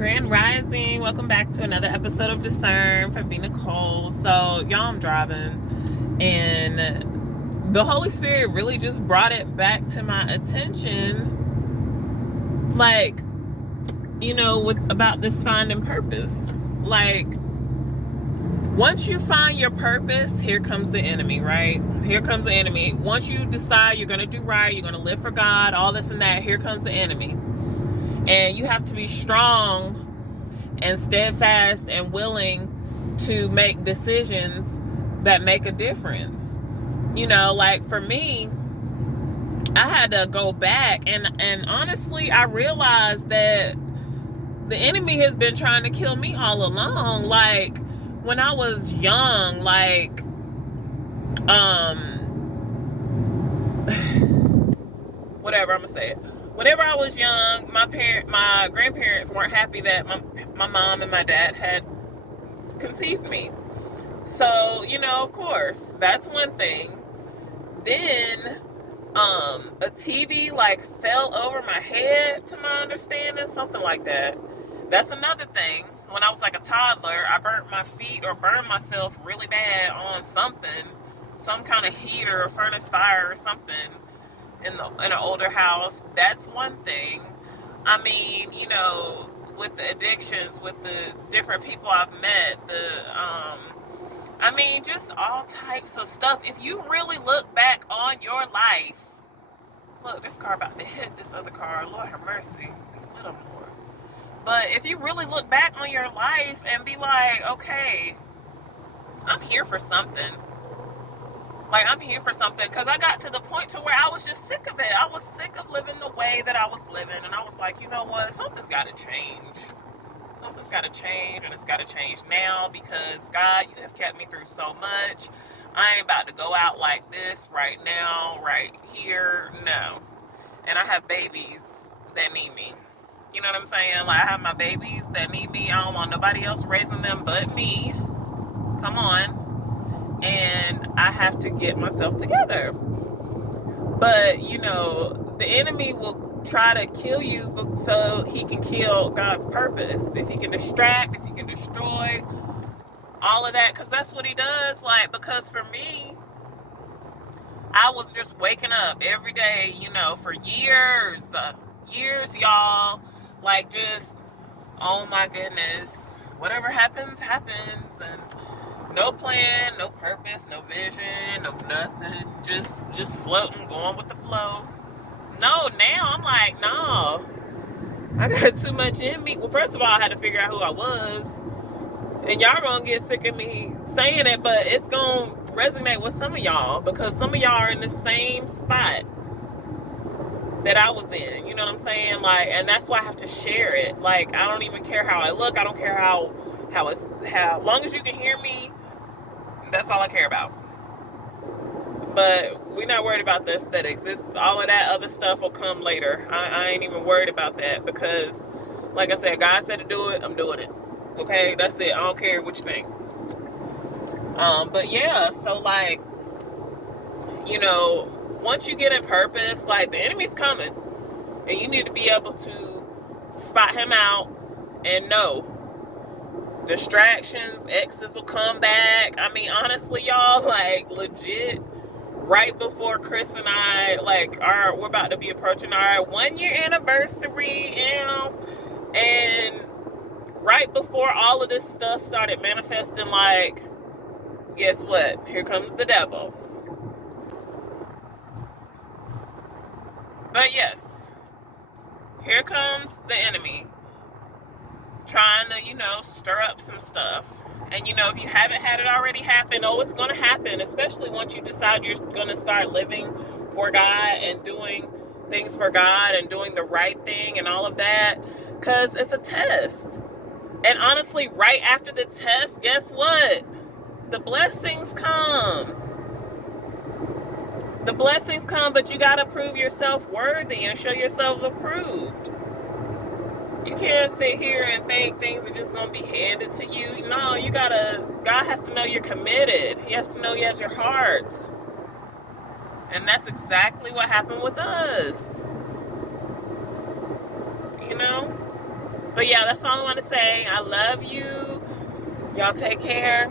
Grand Rising. Welcome back to another episode of Discern from Nicole. So, y'all, I'm driving, and the Holy Spirit really just brought it back to my attention, like, about this finding purpose. Like, once you find your purpose, here comes the enemy, right? Here comes the enemy. Once you decide you're going to do right, you're going to live for God, all this and that, here comes the enemy. And you have to be strong and steadfast and willing to make decisions that make a difference. Like for me, I had to go back and honestly, I realized that the enemy has been trying to kill me all along. Like when I was young, whatever, I'm gonna say it. Whenever I was young, my grandparents weren't happy that my mom and my dad had conceived me. So, of course, that's one thing. Then, a TV fell over my head, to my understanding, something like that. That's another thing. When I was a toddler, I burnt my feet or burned myself really bad on something, some kind of heater or furnace fire or something. In an older house. That's one thing. I mean, with the addictions, with the different people I've met, just all types of stuff. If you really look back on your life, look, this car about to hit this other car. Lord have mercy. Little more. But if you really look back on your life and be like, okay, I'm here for something. I'm here for something, because I got to the point to where I was just sick of it. I was sick of living the way that I was living, and I was like, you know what? Something's got to change. Something's got to change, and it's got to change now, because, God, you have kept me through so much. I ain't about to go out like this right now, right here, no. And I have babies that need me. You know what I'm saying? I have my babies that need me. I don't want nobody else raising them but me. Come on. And I have to get myself together. But, the enemy will try to kill you so he can kill God's purpose. If he can distract, if he can destroy, all of that. Because that's what he does. Because for me, I was just waking up every day, for years, y'all. Just, oh my goodness. Whatever happens, happens. And no plan, no purpose, no vision, no nothing. Just floating, going with the flow. No, now I'm like, no. I got too much in me. Well, first of all, I had to figure out who I was. And y'all gonna get sick of me saying it, but it's gonna resonate with some of y'all, because some of y'all are in the same spot that I was in. You know what I'm saying? And that's why I have to share it. I don't even care how I look. I don't care how long as you can hear me. That's all I care about. But we're not worried about the aesthetics. All of that other stuff will come later. I ain't even worried about that, because, like I said, God said to do it, I'm doing it. Okay, that's it. I don't care what you think. But yeah, so once you get in purpose, the enemy's coming, and you need to be able to spot him out and know. Distractions, exes will come back. I mean, honestly, y'all, legit, right before Chris and I, we're about to be approaching our 1-year anniversary, and right before all of this stuff started manifesting, guess what? Here comes the devil. But yes, here comes the enemy, trying to, stir up some stuff. And, if you haven't had it already happen, it's going to happen, especially once you decide you're going to start living for God and doing things for God and doing the right thing and all of that, because it's a test. And honestly, right after the test, guess what? The blessings come. The blessings come, but you got to prove yourself worthy and show yourself approved. You can't sit here and think things are just going to be handed to you. No, God has to know you're committed. He has to know you has your heart. And that's exactly what happened with us. But yeah, that's all I want to say. I love you. Y'all take care.